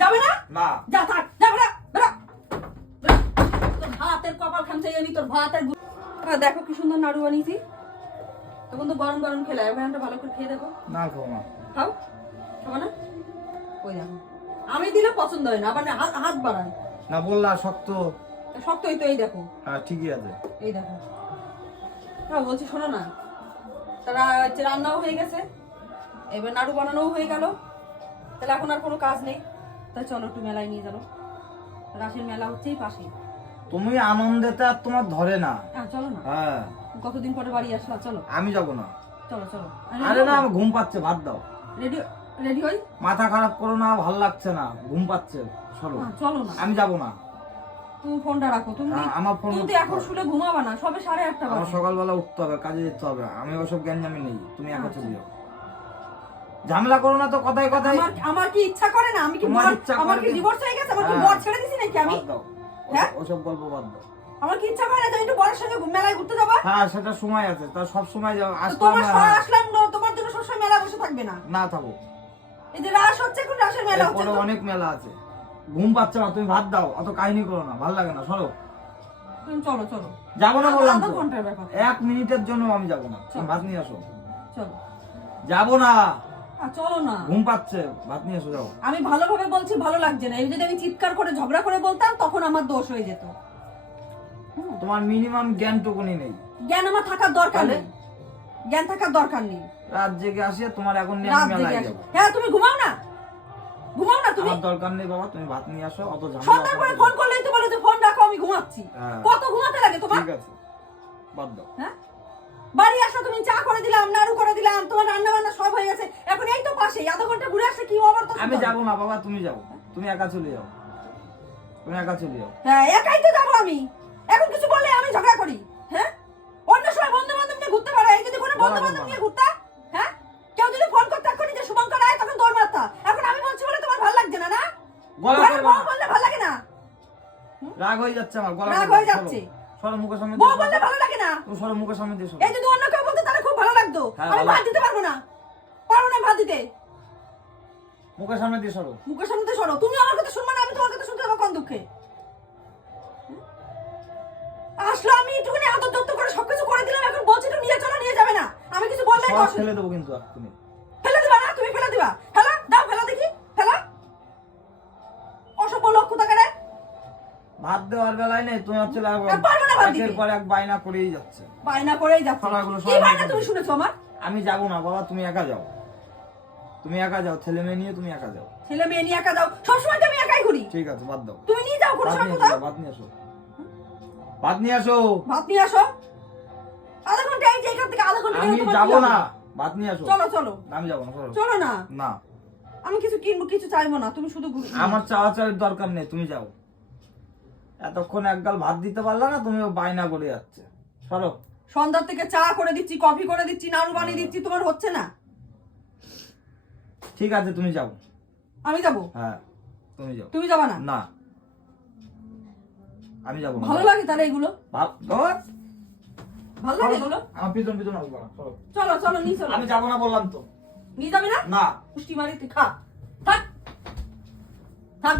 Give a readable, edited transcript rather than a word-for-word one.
যাবে না? না যা থাক, যা বেরা বেরা। তোর ভাতের কপাল খান চাই আমি, তোর ভাতের দেখো কি সুন্দর নাড়ু বানিয়েছি। তখন তো গরম গরম খেলে ওখানটা ভালো করে খেয়ে দেখো। না খাবো না। খাও, খাবো না? ওই দেখো আমি দিলে পছন্দ হয় না, আবার হাত বাড়ায় না বললা শক্ত। শক্তই তো, এই দেখো। হ্যাঁ ঠিকই আছে। এই দেখো হ্যাঁ বলছি, শোনো না, তারা রান্নাও হয়ে গেছে, এবার নাড়ু বানানোও হয়ে গেল, তাহলে এখন আর কোনো কাজ নেই। তাই চলো একটু মেলায় নিয়ে চলো, রাসের মেলা হচ্ছেই পাশে। তুমি আনন্দেতে আর তোমার ধরে না। চলো না, হ্যাঁ কতদিন পরে বাড়ি আসলা, চলো। আমি যাবো না। চলো চলো। আরে না আমার ঘুম পাচ্ছে, ভাত দাও। রেডি রেডি হই। মাথা খারাপ করো না, ভাল লাগছে না, ঘুম পাচ্ছে, চলো। চলো না, আমি যাবো না। তুমি ফোনটা রাখো। তুমি আমার ফোন তুমি এখন শুলে ঘুমাবা না, সবে 8:30 আমার বাজে। সকালবেলা উঠতে হবে, কাজে যেতে হবে, আমি ওসব জ্ঞানজামি নেই। তুমি একা চলে যাও, ঝামেলা করো না তো কথায় কথায়। আমার কি ইচ্ছা করে না? আমি কি তোমার ইচ্ছা করে? আমার কি ডিভোর্স হয়ে গেছে? আমার কি হ্যাঁ। বর ছেড়ে দিছি নাকি আমি? বাদ দাও, হ্যাঁ? ওসব গল্প বাদ দাও। আমার কি ইচ্ছা করে না তুমি একটু বরের সঙ্গে মেলায় ঘুরতে যাবা? হ্যাঁ সেটা সময় আছে, তার সব সময় যাও। তো আসলাম তোমার না, আসলাম না, তোমার জন্য সবসময় মেলা বসে থাকবে না। না থাকো। এই যে রাস হচ্ছে, এখন রাসের মেলা হচ্ছে এরপরে তো। অনেক মেলা আছে। ঘুম পাচ্ছে না, তুমি ভাত দাও, অত কাহিনী করো না, ভালো লাগে না, সরো। তুমি চলো চলো। যাবো না বললাম আধা তো, ঘন্টার ব্যাপার। 1 মিনিটের জন্য আমি যাবো না। তুমি ভাত নিয়ে আসো। চলো। যাবো না, চলো না। ঘুম পাচ্ছে, ভাত নিয়ে এসো, যাও। আমি ভালোভাবে বলছি, ভালো লাগছে না। এই যদি আমি চিৎকার করে ঝগড়া করে বলতাম তখন আমার দোষ হয়ে যেত। তোমার মিনিমাম জ্ঞানটুকুনি নেই। জ্ঞান আমার থাকার দরকার নেই, জ্ঞান থাকার দরকার নেই। রাত জেগে আসিয়া তোমার এখন নিয়ে রাত আমি মেলায় জেগে আসি। যাবো। হ্যাঁ তুমি ঘুমাও না, ঘুমাও না তুমি। আমার দরকার নেই বাবা, তুমি ভাত নিয়ে আসো, অত সন্ধ্যার পরে ফোন ঝামেলা। করলেই তো বলে যে ফোন রাখো, আমি ঘুমাচ্ছি। হ্যাঁ। কত ঘুমাতে লাগে তোমার? ঠিক আছে, বাদ দাও। হ্যাঁ, বাড়ি আসো, তুমি চা করে দিলাম, নাড়ু করে দিলাম, তোমার রান্না বান্না সব হয়ে গেছে, এখন এই তো পাশে, আধা ঘন্টা ঘুরে আসলে কি আবার তো। আমি যাবো না বাবা, তুমি যাও, তুমি একা চলে যাও, তুমি একা চলে যাও। হ্যাঁ একাই তো যাবো আমি, এখন কিছু বললে আমি ঝগড়া করি। হ্যাঁ, অন্য সময় বন্ধু বান্ধব নিয়ে ঘুরতে পারো, এই যদি কোনো বন্ধু বান্ধব নিয়ে ঘুরতা, হ্যাঁ কেউ যদি ফোন করতে এখনই যে শুভঙ্কর আয়, তখন দৌড় মারতা। এখন আমি বলছি বলে তোমার ভালো লাগছে না? না গলা ঘরে করবা বউ না। বললে ভালো লাগে না? রাগ হয়ে যাচ্ছে আমার, গলা রাগ করবা, হয়ে যাচ্ছে। সরো মুখের সামনে বউ দিয়ে বললে সরো। ভালো লাগে না? তুমি সরো মুখের সামনে দিয়ে সরো। এই যদি অন্য কেউ বলতো তাহলে খুব ভালো লাগতো। হ্যাঁ, আমি ভালো ভাত দিতে পারবো না, পারবো না ভাত দিতে। মুখের সামনে দিয়ে সরো। মুখের সামনে সরো। তুমি আমার কথা শুনবে না, আমি তোমার কথা শুনতে যাবো কোন দুঃখে? আসলে আমি একটুখানি আদর যত্ন করে সবকিছু করে দিলাম, এখন বলছি একটু নিয়ে চলো, নিয়ে যাবে না। আমি কিছু বললেই সব দোষ। ফেলে দেবো কিন্তু তুমি। ফেলে দিবা না? তুমি ফেলে দিবা? ফেলা দাও, ফেলা দেখি, ফেলা। অসভ্য লোক কোথাকারে। ভাত দেওয়ার বেলায় নেই, তুমি হচ্ছে পারবো না ভাত দিতে। একের পর এক বায়না করেই যাচ্ছে। বায়না করেই যাচ্ছে। খাবারগুলো সব কি বায়না আমি তুমি করবো। শুনেছো আমার? আমি যাবো না বাবা, তুমি একা যাও, তুমি একা যাও, ছেলে মেয়ে নিয়ে তুমি একা যাও। ছেলে মেয়ে নিয়ে একা যাও, সবসময় তো আমি একাই ঘুরি। ঠিক আছে, বাদ দাও। তুমি নিয়ে যাও কোনো ভাত সময় নিয়ে কোথাও। আসো, ভাত নিয়ে আসো, ভাত নিয়ে আসো। ভাত নিয়ে আসো। আধা ঘন্টা, এই যে এখান থেকে আধা ঘন্টা আমি গেলে তোমার যাবো কি হবে? না, ভাত নিয়ে আসো। চলো চলো। আমি যাবো না, সরো। চলো না, না, আমি কিছু কিনবো, কিছু চাইবো না, তুমি শুধু ঘুরে। আমার চাওয়া চাওয়ার দরকার নেই, তুমি যাও। এতক্ষণ এক গাল ভাত দিতে পারলা না, তুমি বায়না করে যাচ্ছে, সরো। সন্ধ্যার থেকে চা করে দিচ্ছি, কফি করে দিচ্ছি, নাড়ু বানিয়ে দিচ্ছি, তোমার হচ্ছে না? ঠিক আছে, তুমি যাও। আমি যাবো? হ্যাঁ তুমি যাও। তুমি যাবা না? না, আমি যাবো না। ভালো লাগে তাহলে এগুলো? ভালো লাগে এগুলো? আমার পিছন পিছন আসবো না, সরো। চলো চলো, নিয়ে চলো। আমি যাবো না বললাম তো। নিয়ে যাবে না? না। পুষ্টি মারি তুই খা, থাক থাক।